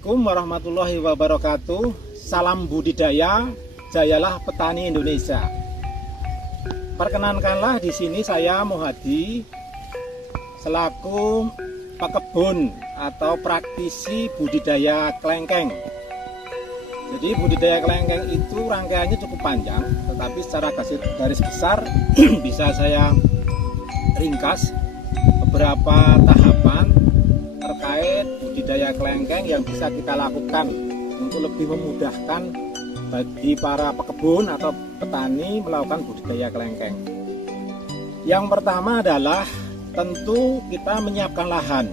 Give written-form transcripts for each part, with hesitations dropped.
Assalamualaikum warahmatullahi wabarakatuh. Salam budidaya, jayalah petani Indonesia. Perkenankanlah di sini saya Muhadi selaku pekebun atau praktisi budidaya kelengkeng. Jadi budidaya kelengkeng itu rangkaiannya cukup panjang, tetapi secara garis besar bisa saya ringkas beberapa tahapan terkait budidaya kelengkeng yang bisa kita lakukan untuk lebih memudahkan bagi para pekebun atau petani melakukan budidaya kelengkeng. Yang pertama adalah tentu kita menyiapkan lahan.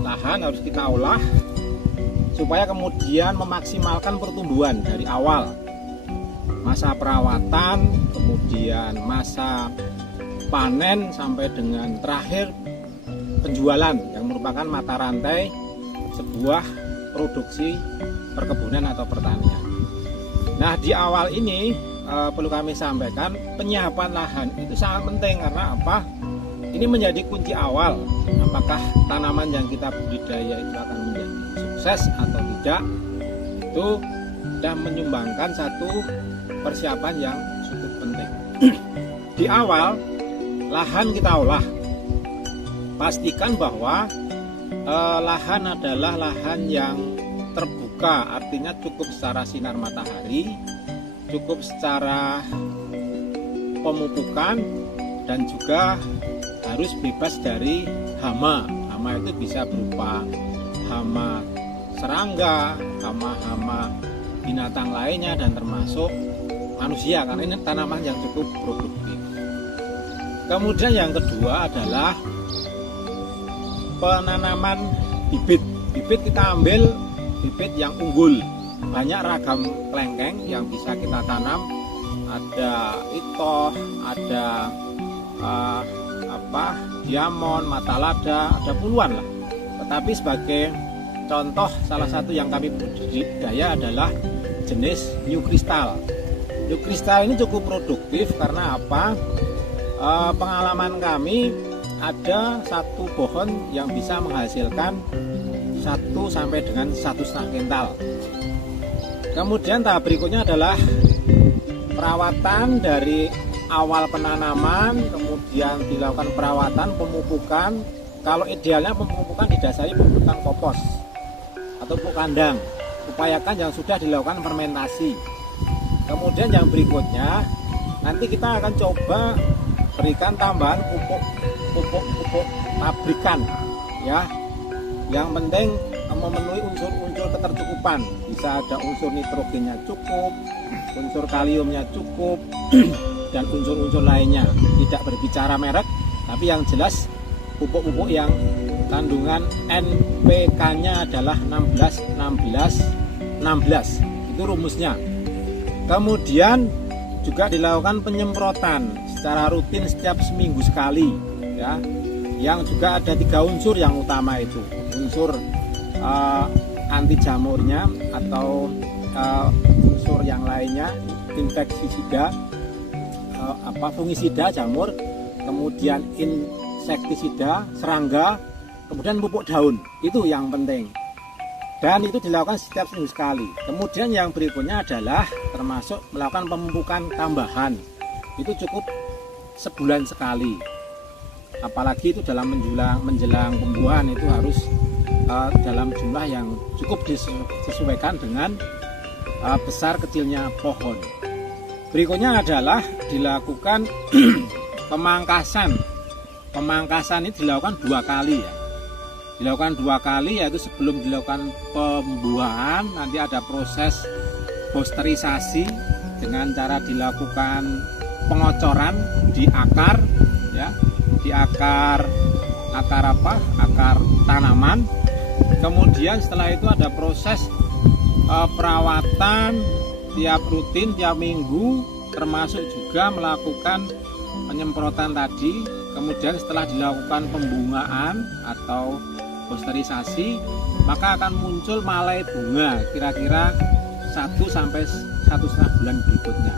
Lahan harus kita olah supaya kemudian memaksimalkan pertumbuhan dari awal. Masa perawatan, kemudian masa panen sampai dengan terakhir penjualan yang merupakan mata rantai sebuah produksi perkebunan atau pertanian. Nah, di awal ini perlu kami sampaikan penyiapan lahan itu sangat penting karena apa? Ini menjadi kunci awal apakah tanaman yang kita budidaya itu akan menjadi sukses atau tidak. Itu sudah menyumbangkan satu persiapan yang cukup penting. Di awal lahan kita olah. Pastikan bahwa lahan adalah lahan yang terbuka, artinya cukup secara sinar matahari, cukup secara pemupukan, dan juga harus bebas dari hama. Hama itu bisa berupa hama serangga, hama-hama binatang lainnya, dan termasuk manusia, karena ini tanaman yang cukup produktif. Kemudian yang kedua adalah penanaman bibit. Bibit kita ambil bibit yang unggul. Banyak ragam kelengkeng yang bisa kita tanam. Ada itoh, ada diamond, matalada, ada puluhan lah. Tetapi sebagai contoh salah satu yang kami budidaya adalah jenis New Crystal. New Crystal ini cukup produktif karena apa? Pengalaman kami ada satu pohon yang bisa menghasilkan 1 sampai dengan 1,5 kintal. Kemudian tahap berikutnya adalah perawatan dari awal penanaman, kemudian dilakukan perawatan, pemupukan. Kalau idealnya pemupukan didasari pemupukan kompos atau pupuk kandang. Upayakan yang sudah dilakukan fermentasi. Kemudian yang berikutnya nanti kita akan coba berikan tambahan pupuk pabrikan ya. Yang penting memenuhi unsur-unsur ketercukupan. Bisa ada unsur nitrogennya cukup, unsur kaliumnya cukup, dan unsur-unsur lainnya. Tidak berbicara merek, tapi yang jelas pupuk-pupuk yang kandungan NPK-nya adalah 16 itu rumusnya. Kemudian juga dilakukan penyemprotan secara rutin setiap seminggu sekali ya, yang juga ada 3 unsur yang utama itu unsur anti jamurnya atau unsur yang lainnya, infektisida, fungisida jamur, kemudian insektisida serangga, kemudian pupuk daun. Itu yang penting dan itu dilakukan setiap seminggu sekali. Kemudian yang berikutnya adalah termasuk melakukan pemupukan tambahan. Itu cukup sebulan sekali, apalagi itu dalam menjelang pembuahan itu harus dalam jumlah yang cukup disesuaikan dengan besar kecilnya pohon. Berikutnya adalah dilakukan pemangkasan. Pemangkasan ini dilakukan 2 kali ya. Dilakukan 2 kali, yaitu sebelum dilakukan pembuahan nanti ada proses posterisasi dengan cara dilakukan pengocoran di akar ya, di akar tanaman. Kemudian setelah itu ada proses perawatan rutin tiap minggu, termasuk juga melakukan penyemprotan tadi. Kemudian setelah dilakukan pembungaan atau posterisasi, maka akan muncul malai bunga kira-kira 1 sampai 1,5 bulan berikutnya.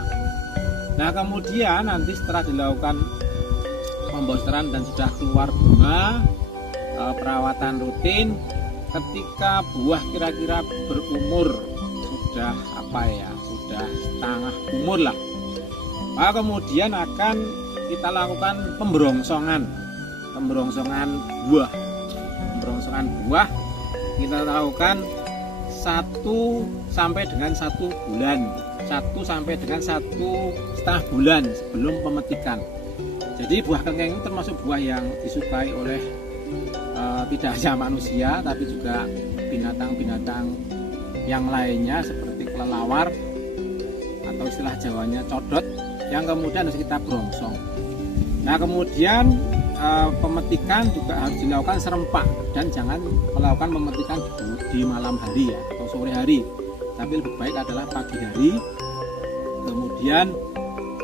Nah, kemudian nanti setelah dilakukan pembosteran dan sudah keluar bunga, perawatan rutin, ketika buah kira-kira berumur sudah sudah setengah umur lah, maka kemudian akan kita lakukan pemberongsongan buah. Pemberongsongan buah kita lakukan 1 sampai dengan 1 bulan, 1 sampai dengan 1,5 bulan sebelum pemetikan. Jadi buah klengkeng itu termasuk buah yang disukai oleh tidak hanya manusia, tapi juga binatang-binatang yang lainnya seperti kelelawar atau istilah Jawanya codot, yang kemudian harus kita berongsong. Nah, kemudian pemetikan juga harus dilakukan serempak, dan jangan melakukan pemetikan di malam hari ya, atau sore hari, tapi lebih baik adalah pagi hari. Kemudian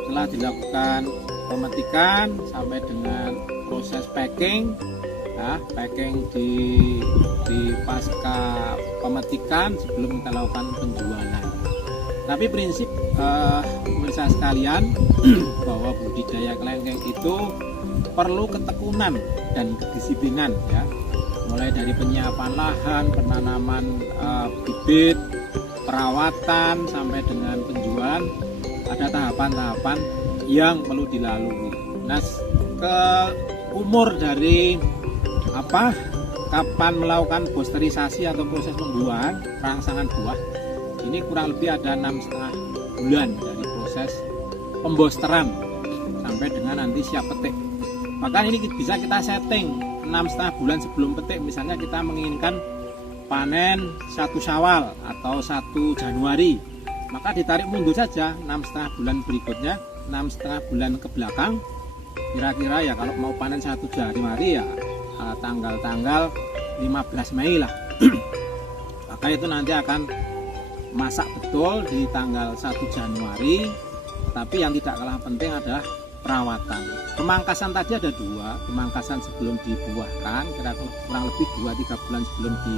setelah dilakukan pemetikan sampai dengan proses packing, packing di pasca pemetikan sebelum kita lakukan penjualan. Tapi prinsip pemirsa sekalian bahwa budidaya kelengkeng itu perlu ketekunan dan kedisiplinan ya, mulai dari penyiapan lahan, penanaman bibit, perawatan sampai dengan penjualan. Ada tahapan-tahapan yang perlu dilalui. Nah, ke umur dari kapan melakukan bosterisasi atau proses pembuahan rangsangan buah ini kurang lebih ada 6,5 bulan dari proses pembosteran sampai dengan nanti siap petik. Bahkan ini bisa kita setting 6,5 bulan sebelum petik. Misalnya kita menginginkan panen 1 Syawal atau 1 Januari, maka ditarik mundur saja 6,5 bulan berikutnya, 6,5 bulan ke belakang. Kira-kira ya kalau mau panen 1 Januari ya tanggal-tanggal 15 Mei lah. Maka itu nanti akan masak betul di tanggal 1 Januari. Tapi yang tidak kalah penting adalah perawatan. Pemangkasan tadi ada 2, pemangkasan sebelum dibuahkan, kira-kira kurang lebih 2-3 bulan sebelum di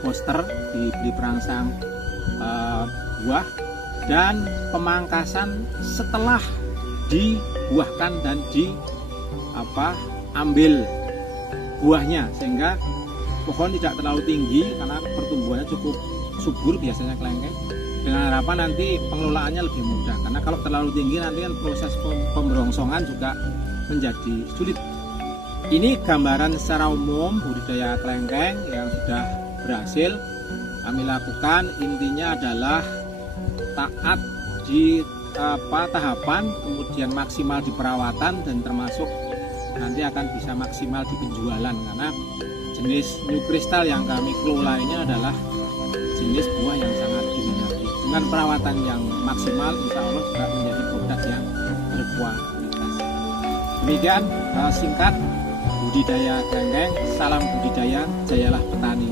poster, dibeli perangsang buah, dan pemangkasan setelah dibuahkan dan ambil buahnya, sehingga pohon tidak terlalu tinggi karena pertumbuhannya cukup subur biasanya kelengkeng, dengan harapan nanti pengelolaannya lebih mudah. Karena kalau terlalu tinggi nanti kan proses pemberongsongan juga menjadi sulit. Ini gambaran secara umum budidaya kelengkeng yang sudah berhasil kami lakukan. Intinya adalah taat di tahapan, kemudian maksimal di perawatan, dan termasuk nanti akan bisa maksimal di penjualan, karena jenis new crystal yang kami kelola ini adalah jenis buah yang sangat diminati. Dengan perawatan yang maksimal, insya Allah juga menjadi produk yang berkualitas. Demikian singkat budidaya kelengkeng. Salam budidaya, jayalah petani.